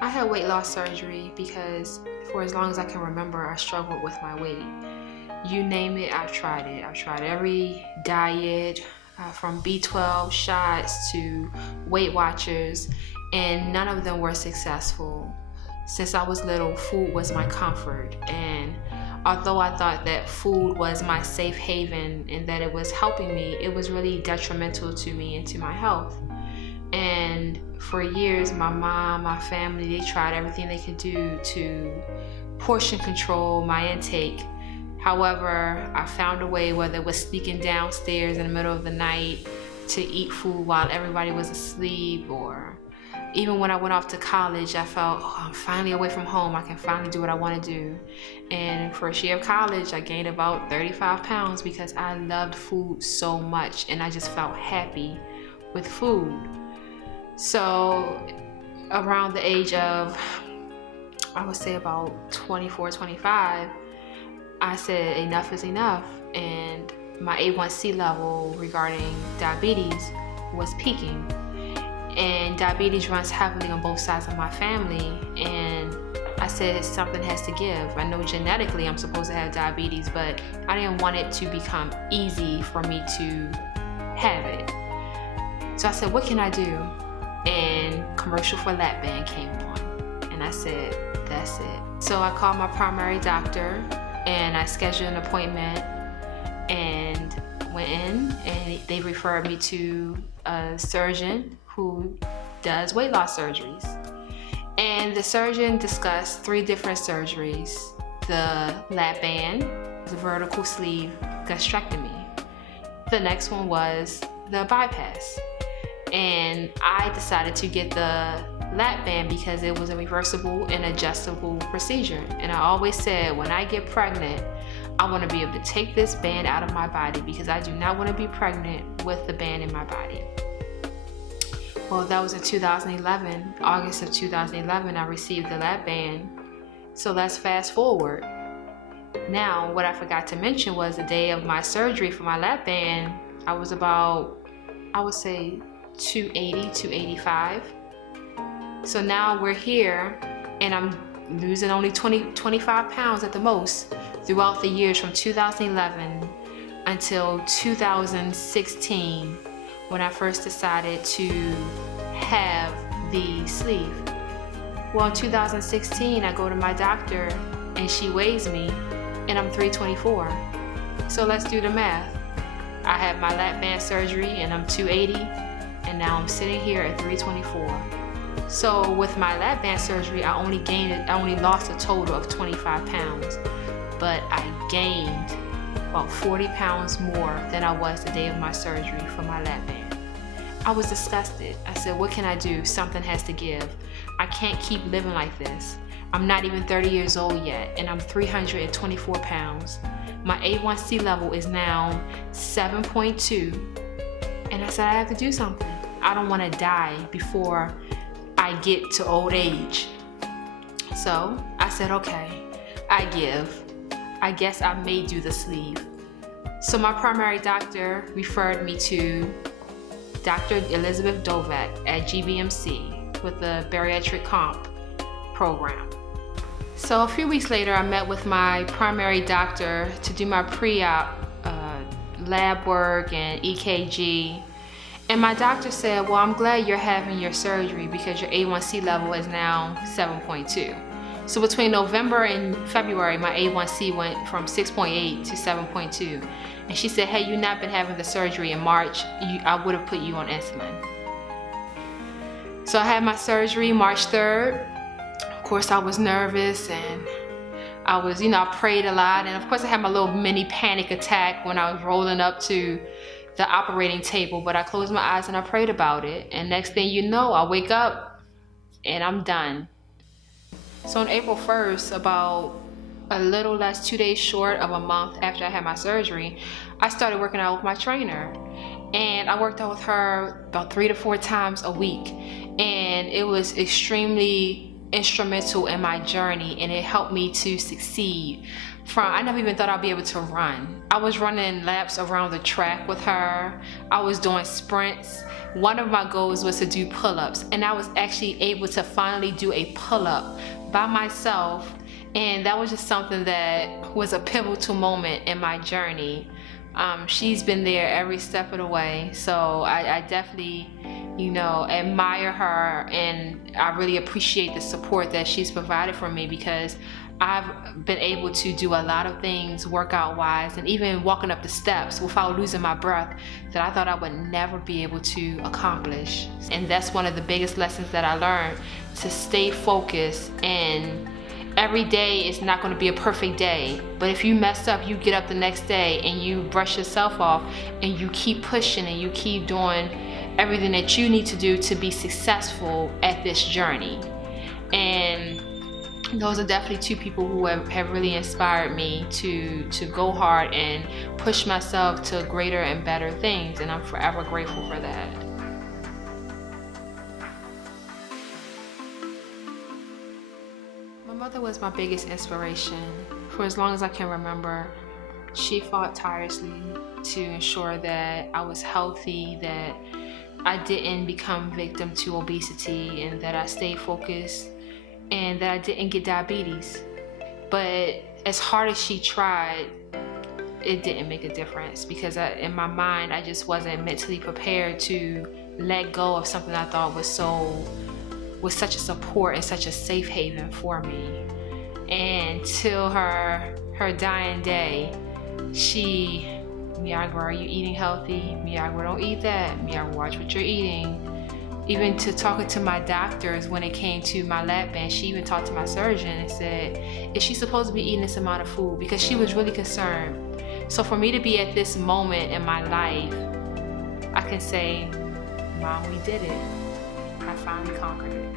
I had weight loss surgery because for as long as I can remember, I struggled with my weight. You name it, I've tried it. I've tried every diet, from B12 shots to Weight Watchers, and none of them were successful. Since I was little, food was my comfort, and although I thought that food was my safe haven and that it was helping me, it was really detrimental to me and to my health. And for years, my mom, my family, they tried everything they could do to portion control my intake. However, I found a way, whether it was sneaking downstairs in the middle of the night to eat food while everybody was asleep, or even when I went off to college, I felt, oh, I'm finally away from home. I can finally do what I want to do. And first year of college, I gained about 35 pounds because I loved food so much and I just felt happy with food. So around the age of, I would say about 24, 25, I said enough is enough, and my A1C level regarding diabetes was peaking. And diabetes runs heavily on both sides of my family, and I said something has to give. I know genetically I'm supposed to have diabetes, but I didn't want it to become easy for me to have it. So I said, what can I do? And commercial for lap band came on, and I said, that's it. So I called my primary doctor and I scheduled an appointment and went in, and they referred me to a surgeon who does weight loss surgeries. And the surgeon discussed 3 different surgeries: the lap band, the vertical sleeve gastrectomy. The next one was the bypass. And I decided to get the lap band because it was a reversible and adjustable procedure. And I always said, when I get pregnant, I want to be able to take this band out of my body because I do not want to be pregnant with the band in my body. Well, that was in 2011. August of 2011, I received the lap band. So let's fast forward. Now, what I forgot to mention was the day of my surgery for my lap band, I was about, I would say, 280, 285. So now we're here, and I'm losing only 25 pounds at the most throughout the years from 2011 until 2016, when I first decided to have the sleeve. Well, in 2016, I go to my doctor and she weighs me and I'm 324. So let's do the math. I had my lap band surgery and I'm 280, and now I'm sitting here at 324. So with my lap band surgery, I only lost a total of 25 pounds, but I gained about 40 pounds more than I was the day of my surgery for my lap band. I was disgusted. I said, what can I do? Something has to give. I can't keep living like this. I'm not even 30 years old yet, and I'm 324 pounds. My A1C level is now 7.2, and I said, I have to do something. I don't want to die before I get to old age. So I said, okay, I give. I guess I may do the sleeve. So my primary doctor referred me to Dr. Elizabeth Dovak at GBMC with the bariatric comp program. So a few weeks later, I met with my primary doctor to do my pre-op lab work and EKG. And my doctor said, well, I'm glad you're having your surgery because your A1C level is now 7.2. So between November and February, my A1C went from 6.8 to 7.2. And she said, had you not been having the surgery in March, I would have put you on insulin. So I had my surgery March 3rd. Of course, I was nervous and I was, I prayed a lot. And of course, I had my little mini panic attack when I was rolling up to the operating table, but I closed my eyes and I prayed about it. And next thing you know, I wake up and I'm done. So on April 1st, about a little less 2 days short of a month after I had my surgery, I started working out with my trainer. And I worked out with her about 3 to 4 times a week. And it was extremely instrumental in my journey, and it helped me to succeed I never even thought I'd be able to run. I was running laps around the track with her. I was doing sprints. One of my goals was to do pull-ups, and I was actually able to finally do a pull-up by myself. And that was just something that was a pivotal moment in my journey. She's been there every step of the way. So I definitely, admire her, and I really appreciate the support that she's provided for me, because I've been able to do a lot of things workout wise, and even walking up the steps without losing my breath that I thought I would never be able to accomplish. And that's one of the biggest lessons that I learned, to stay focused. And every day is not going to be a perfect day, but if you mess up, you get up the next day and you brush yourself off, and you keep pushing, and you keep doing everything that you need to do to be successful at this journey. And those are definitely two people who have really inspired me to go hard and push myself to greater and better things, and I'm forever grateful for that. My mother was my biggest inspiration. For as long as I can remember, she fought tirelessly to ensure that I was healthy, that I didn't become victim to obesity, and that I stayed focused, and that I didn't get diabetes. But as hard as she tried, it didn't make a difference, because in my mind, I just wasn't mentally prepared to let go of something I thought was such a support and such a safe haven for me. And till her dying day, Miagra, are you eating healthy? Miagra, don't eat that. Miagra, watch what you're eating. Even to talking to my doctors when it came to my lap band, she even talked to my surgeon and said, is she supposed to be eating this amount of food? Because she was really concerned. So for me to be at this moment in my life, I can say, Mom, we did it. I finally conquered it.